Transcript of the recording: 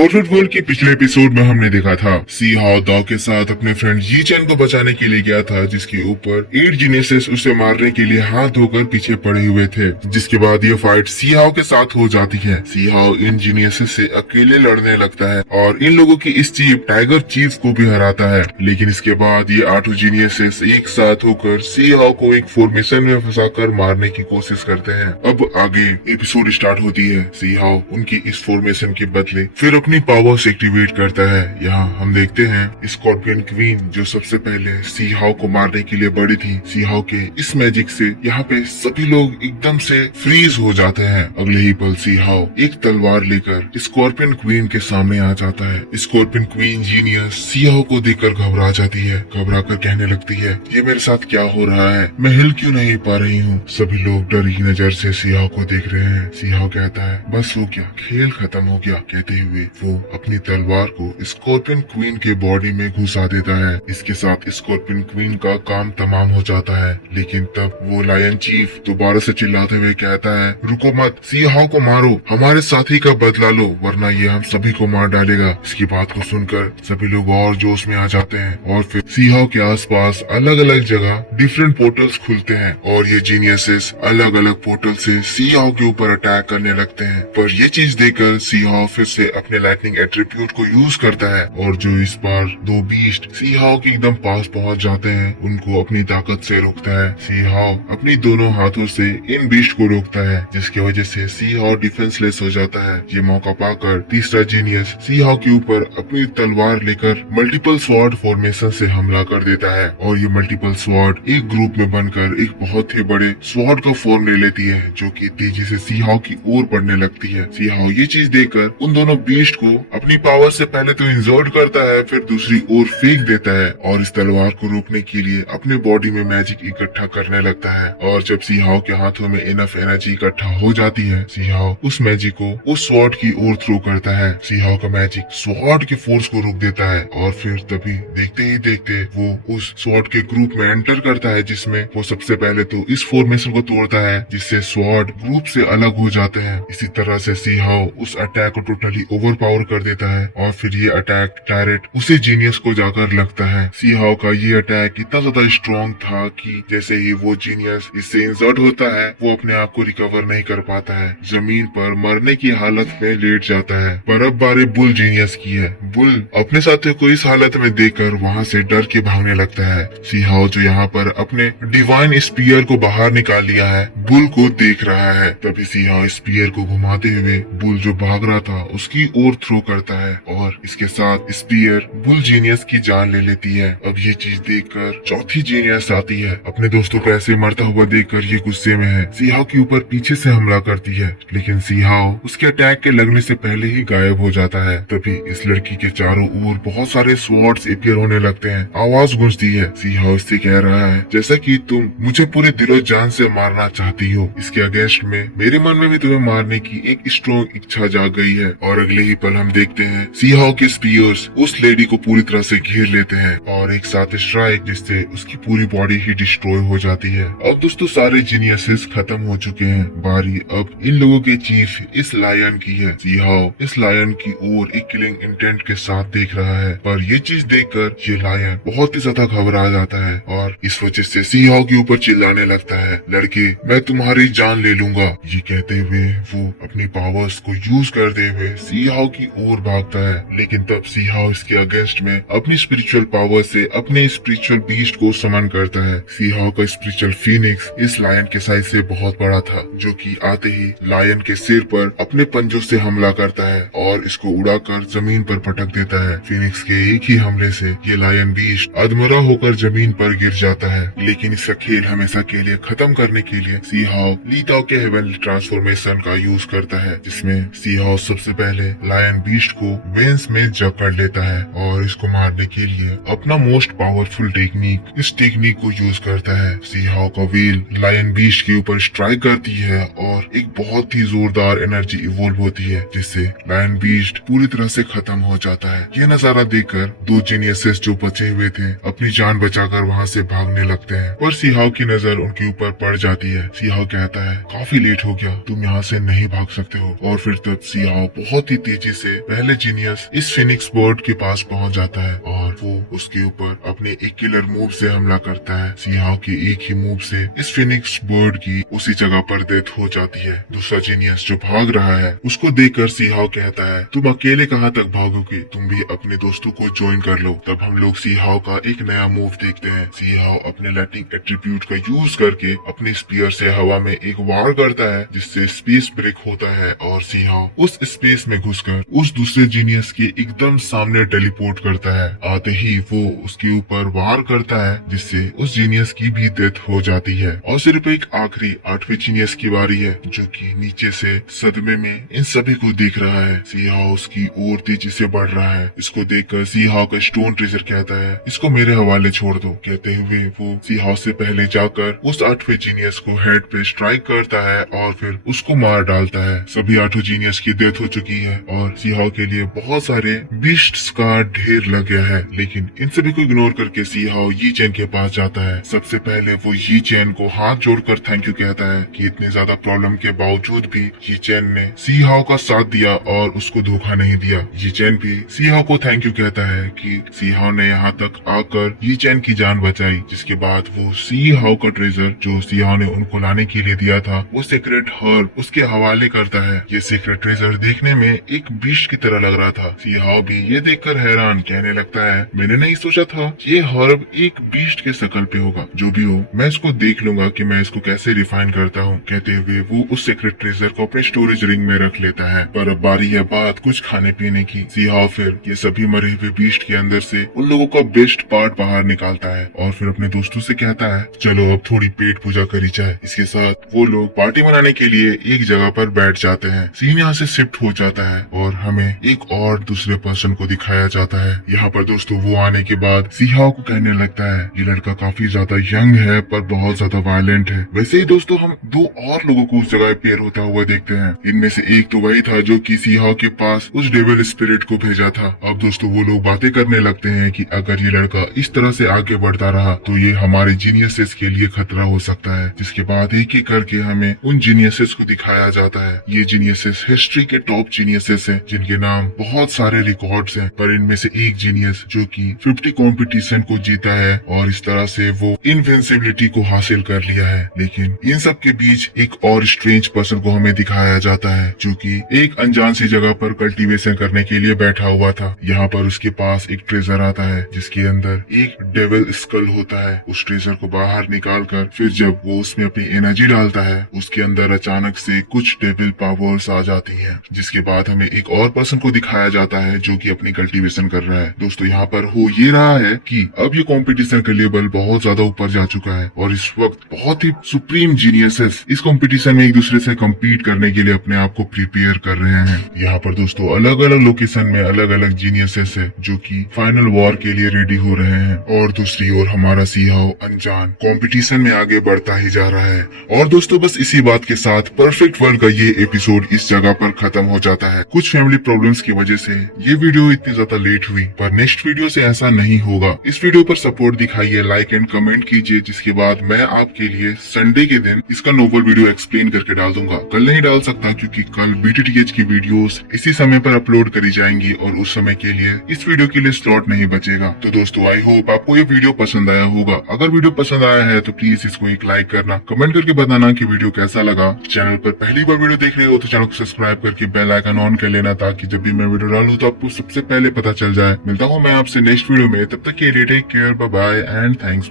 Perfect world के पिछले episode में हमने देखा था सी हाउ दाओ के साथ अपने फ्रेंड जी चैन को बचाने के लिए गया था, जिसके ऊपर 8 जीनियसेस उसे मारने के लिए हाथ धोकर पीछे पड़े हुए थे। जिसके बाद ये फाइट सी हाउ के साथ हो जाती है। सी हाउ इन जीनियसेस से अकेले लड़ने लगता है और इन लोगों की इस चीफ टाइगर चीफ को भी हराता है। लेकिन इसके बाद ये 8 जीनियसेस एक साथ होकर सी हाउ को एक फॉर्मेशन में फंसाकर मारने की कोशिश करते हैं। अब आगे एपिसोड स्टार्ट होती है। सी हाउ उनकी इस फॉर्मेशन के बदले फिर अपनी पावर्स एक्टिवेट करता है। यहाँ हम देखते हैं स्कॉर्पियन क्वीन जो सबसे पहले सी हाउ को मारने के लिए बढ़ी थी। सी हाउ के इस मैजिक से यहाँ पे सभी लोग एकदम से फ्रीज हो जाते हैं। अगले ही पल सी हाउ एक तलवार लेकर स्कॉर्पियन क्वीन के सामने आ जाता है। Scorpion queen genius see how को देखकर घबरा जाती है। घबरा कर कहने लगती है, ये मेरे साथ क्या हो रहा है, मैं हिल क्यों नहीं पा रही हूँ। सभी लोग डरी नजर से सी हाउ को देख रहे हैं। सी हाउ कहता है, बस हो गया, खेल खत्म हो गया। कहते हुए वो अपनी तलवार को स्कॉर्पियन क्वीन के बॉडी में घुसा देता है। इसके साथ स्कॉर्पियन क्वीन का काम तमाम हो जाता है। लेकिन तब वो लायन चीफ दोबारा से चिल्लाते हुए कहता है, रुको मत, सी हाउ को मारो, हमारे साथी का बदला लो, वरना ये हम सभी को मार डालेगा। इसकी बात को सुनकर सभी लोग और जोश में आ जाते हैं और फिर सी हाउ के आसपास अलग अलग जगह डिफरेंट पोर्टल्स खुलते हैं और ये जीनियसेस अलग अलग पोर्टल से सी हाउ के ऊपर अटैक करने लगते हैं। पर ये चीज देखकर सी हाउ फिर से अपने लाइटनिंग एट्रीब्यूट को यूज करता है और जो इस बार 2 बीस्ट सी हाउ के एकदम पास पहुंच जाते हैं, उनको अपनी ताकत से रोकता है। सी हाउ अपनी दोनों हाथों से इन बीस्ट को रोकता है, जिसकी वजह से सी हाउ डिफेंसलेस हो जाता है। ये मौका पाकर तीसरा जीनियस सी हाउ के ऊपर अपनी तलवार लेकर मल्टीपल स्वॉर्ड फॉर्मेशन से हमला कर देता है और ये मल्टीपल स्वॉर्ड एक ग्रुप में बनकर एक बहुत ही बड़े स्वॉर्ड का फॉर्म ले लेती है, जो कि तेजी से सी हाउ की ओर बढ़ने लगती है। सी हाउ ये चीज देखकर उन दोनों बीस्ट को अपनी पावर से पहले तो इंजर्ट करता है, फिर दूसरी ओर फेंक देता है और इस तलवार को रोकने के लिए अपने बॉडी में मैजिक इकट्ठा करने लगता है। और जब सी हाउ के हाथों में इनफ एनर्जी इकट्ठा हो जाती है, सी हाउ उस मैजिक को उस स्वॉर्ड की ओर थ्रो करता है। सी हाउ का मैजिक स्वॉर्ड के फोर्स को रोक देता है और फिर तभी देखते ही देखते वो उस स्वॉर्ड के ग्रुप में एंटर करता है, जिसमें वो सबसे पहले तो इस फॉर्मेशन को तोड़ता है, जिससे स्वॉर्ड ग्रुप से अलग हो जाते हैं। इसी तरह से सी हाउ उस अटैक को टोटली ओवर पावर कर देता है और फिर ये अटैक डायरेक्ट उसी जीनियस को जाकर लगता है। सी हाउ का ये अटैक इतना ज्यादा स्ट्रॉन्ग था कि जैसे ही वो जीनियस इससे इंजर्ड होता है, वो अपने आप को रिकवर नहीं कर पाता है, जमीन पर मरने की हालत में लेट जाता है। पर अब बारी बुल जीनियस की है। बुल अपने साथियों को इस हालत में देखकर वहाँ से डर के भागने लगता है। सी हाउ जो यहाँ पर अपने डिवाइन स्पीयर को बाहर निकाल लिया है, बुल को देख रहा है। तभी सी हाउ स्पीयर को घुमाते हुए बुल जो भाग रहा था उसकी ओर थ्रो करता है और इसके साथ स्पीयर बुल जीनियस की जान ले लेती है। अब ये चीज देखकर चौथी जीनियस आती है। अपने दोस्तों को ऐसे मरता हुआ देखकर ये गुस्से में है। सी हाउ के ऊपर पीछे से हमला करती है, लेकिन सी हाउ उसके अटैक के लगने से पहले ही गायब हो जाता है। तभी इस लड़की के चारों ओर बहुत सारे स्वॉर्ड्स अपीयर होने लगते हैं। आवाज गूंजती है। सी हाउ इससे कह रहा है, जैसा कि तुम मुझे पूरे दिलो जान से मारना चाहती हो, इसके अगेंस्ट में मेरे मन में भी तुम्हें मारने की एक स्ट्रॉन्ग इच्छा जाग गई है। और अगले ही पल हम देखते हैं सी हाउ के स्पीयर्स उस लेडी को पूरी तरह से घेर लेते हैं और एक साथ स्ट्राइक, जिससे उसकी पूरी बॉडी ही डिस्ट्रॉय हो जाती है। अब दोस्तों सारे जीनियसेस खत्म हो चुके हैं। बारी अब इन लोगों के चीफ इस लायन की है। सी हाउ इस लायन की ओर एक किलिंग इंटेंट के साथ देख रहा है, पर ये चीज देखकर ये लायन बहुत ही ज्यादा घबरा जाता है और इस वजह से सी हाउ के ऊपर चिल्लाने लगता है, लड़के मैं तुम्हारी जान ले लूंगा। ये कहते हुए वो अपनी पावर्स को यूज करते हुए सी हाउ की ओर भागता है। लेकिन तब सी हाउ इसके अगेंस्ट में अपनी स्पिरिचुअल पावर से अपने स्पिरिचुअल बीस्ट को समन करता है। सी हाउ का स्पिरिचुअल फीनिक्स इस लायन के साइज से बहुत बड़ा था, जो कि आते ही लायन के सिर पर अपने पंजों से हमला करता है और इसको उड़ाकर जमीन पर पटक देता है। फीनिक्स के एक ही हमले से ये लायन बीस्ट अधमरा होकर जमीन पर गिर जाता है। लेकिन इसका खेल हमेशा के लिए खत्म करने के लिए सी हाउ ली ताओ के हेवनली ट्रांसफॉर्मेशन का यूज करता है, जिसमें सी हाउ सबसे पहले लायन बीस्ट को वेंस में जकड़ लेता है और इसको मारने के लिए अपना मोस्ट पावरफुल टेक्निक इस टेक्निक को यूज करता है। सी हाउ का व्हील लायन बीस्ट के ऊपर स्ट्राइक करती है और एक बहुत ही जोरदार एनर्जी इवोल्व होती है, जिससे लायन बीस्ट पूरी तरह से खत्म हो जाता है। यह नजारा देखकर 2 जीनियसेस जो बचे हुए थे अपनी जान बचाकर वहाँ से भागने लगते हैं, पर सी हाउ की नजर उनके ऊपर पड़ जाती है। सी हाउ कहता है, काफी लेट हो गया, तुम यहाँ से नहीं भाग सकते हो। और फिर तब सी हाउ बहुत ही तेजी तेजी से पहले जीनियस इस फिनिक्स बर्ड के पास पहुंच जाता है और वो उसके ऊपर अपने एक किलर मूव से हमला करता है। सीहाओ के एक ही मूव से इस फिनिक्स बर्ड की उसी जगह पर डेथ हो जाती है। दूसरा जीनियस जो भाग रहा है उसको देखकर सीहाओ कहता है, तुम अकेले कहाँ तक भागोगे, तुम भी अपने दोस्तों को ज्वाइन कर लो। तब हम लोग सीहाओ का एक नया मूव देखते हैं। सीहाओ अपने लाइटिंग एट्रीब्यूट का यूज करके अपने स्पीयर से हवा में एक वार करता है जिससे स्पेस ब्रेक होता है और सीहाओ उस स्पेस में घुसकर उस दूसरे जीनियस के एकदम सामने टेलीपोर्ट करता है। आते ही वो उसके ऊपर वार करता है जिससे उस जीनियस की भी डेथ हो जाती है और सिर्फ एक आखिरी 8वें जीनियस की बारी है जो कि नीचे से सदमे में इन सभी को देख रहा है। सीहाओ उसकी ओर तेजी से बढ़ रहा है। इसको देखकर सीहाओ का स्टोन ट्रेजर कहता है, इसको मेरे हवाले छोड़ दो। कहते हुए वो सीहाओ से पहले जाकर उस 8वें जीनियस को हेड पे स्ट्राइक करता है और फिर उसको मार डालता है। सभी 8 जीनियस की डेथ हो चुकी है और सीहाओ के लिए बहुत सारे बीस्ट्स का ढेर लग गया है। लेकिन इन सभी को इग्नोर करके सीहाओ यी चैन के पास जाता है। सबसे पहले वो यी चैन को हाथ जोड़कर थैंक यू कहता है कि इतने ज्यादा प्रॉब्लम के बावजूद भी यी चैन ने सीहाओ का साथ दिया और उसको धोखा नहीं दिया। यी चैन भी सीहाओ को थैंक यू कहता है कि सीहाओ ने यहाँ तक आकर यी चैन की जान बचाई। जिसके बाद वो सीहाओ का ट्रेजर जो सीहाओ ने उनको लाने के लिए दिया था वो सीक्रेट हर्ब उसके हवाले करता है। ये सीक्रेट ट्रेजर देखने में एक बीस्ट की तरह लग रहा था। सीहाओ भी ये देखकर हैरान कहने लगता है, मैंने नहीं सोचा था ये हर्ब एक बीस्ट के शकल पे होगा। जो भी हो मैं इसको देख लूंगा कि मैं इसको कैसे रिफाइन करता हूँ। कहते हुए वो उस सीक्रेट ट्रेजर को अपने स्टोरेज रिंग में रख लेता है। पर अब बारी है बात कुछ खाने पीने की। सीहाओ फिर ये सभी मरे हुए बीस्ट के अंदर से उन लोगों का बेस्ट पार्ट बाहर निकालता है और फिर अपने दोस्तों से कहता है, चलो अब थोड़ी पेट पूजा करी जाए। इसके साथ वो लोग पार्टी मनाने के लिए एक जगह पर बैठ जाते हैं। सीन यहाँ से शिफ्ट हो जाता है और हमें एक और दूसरे पर्सन को दिखाया जाता है। यहाँ पर दोस्तों वो आने के बाद सीहाओ को कहने लगता है, ये लड़का काफी ज्यादा यंग है पर बहुत ज्यादा वायलेंट है। वैसे ही दोस्तों हम 2 और लोगों को उस जगह पेयर होता हुआ देखते हैं। इनमें से एक तो वही था जो कि सीहाओ के पास उस डेविल स्पिरिट को भेजा था। अब दोस्तों वो लोग बातें करने लगते हैं कि अगर ये लड़का इस तरह से आगे बढ़ता रहा तो ये हमारे जीनियसेस के लिए खतरा हो सकता है। जिसके बाद एक एक करके हमें उन जीनियसेस को दिखाया जाता है। ये जीनियसेस हिस्ट्री के टॉप जीनियसेस हैं जिनके नाम बहुत सारे रिकॉर्ड्स हैं। पर इनमें से एक जीनियस जो कि 50 कंपटीशन को जीता है और इस तरह से वो इनविंसिबिलिटी को हासिल कर लिया है। लेकिन इन सब के बीच एक और स्ट्रेंज पर्सन को हमें दिखाया जाता है जो कि एक अनजान सी जगह पर कल्टीवेशन करने के लिए बैठा हुआ था। यहाँ पर उसके पास एक ट्रेजर आता है जिसके अंदर एक डेविल स्कल होता है। उस ट्रेजर को बाहर निकाल कर फिर जब वो उसमें अपनी एनर्जी डालता है उसके अंदर अचानक से कुछ डेविल पावर्स आ जाती हैं। जिसके बाद हमें एक और पर्सन को दिखाया जाता है जो कि अपनी कल्टीवेशन कर रहा है। दोस्तों यहाँ पर हो ये रहा है कि अब ये कंपटीशन का लेवल बहुत ज्यादा ऊपर जा चुका है और इस वक्त बहुत ही सुप्रीम जीनियसेस इस कंपटीशन में एक दूसरे से कम्पीट करने के लिए अपने आप को प्रिपेयर कर रहे हैं। यहाँ पर दोस्तों अलग अलग लोकेशन में अलग अलग जीनियसेस है जो कि फाइनल वॉर के लिए रेडी हो रहे हैं और दूसरी ओर हमारा सीहाओ अनजान कंपटीशन में आगे बढ़ता ही जा रहा है। और दोस्तों बस इसी बात के साथ परफेक्ट वर्ल्ड का ये एपिसोड इस जगह पर खत्म हो जाता है। कुछ फैमिली प्रॉब्लम्स की वजह से ये वीडियो इतनी ज्यादा लेट हुई पर नेक्स्ट वीडियो से ऐसा नहीं होगा। इस वीडियो पर सपोर्ट दिखाइए, लाइक एंड कमेंट कीजिए जिसके बाद मैं आपके लिए संडे के दिन इसका नोवेल वीडियो एक्सप्लेन करके डाल दूंगा। कल नहीं डाल सकता क्योंकि कल BTTH की वीडियोस इसी समय पर अपलोड करी जाएंगी और उस समय के लिए इस वीडियो के लिए स्लॉट नहीं बचेगा। तो दोस्तों आई होप आपको ये वीडियो पसंद आया होगा। अगर वीडियो पसंद आया है तो प्लीज इसको एक लाइक करना, कमेंट करके बताना कि वीडियो कैसा लगा। चैनल पर पहली बार वीडियो देख रहे हो तो चैनल को सब्सक्राइब करके बेल आइकन ऑन कर लेना ताकि जब भी मैं वीडियो डालूं तो आपको सबसे पहले पता चल जाए। मिलता हूँ मैं आपसे नेक्स्ट वीडियो में, तब तक के लिए take care, bye bye and thanks.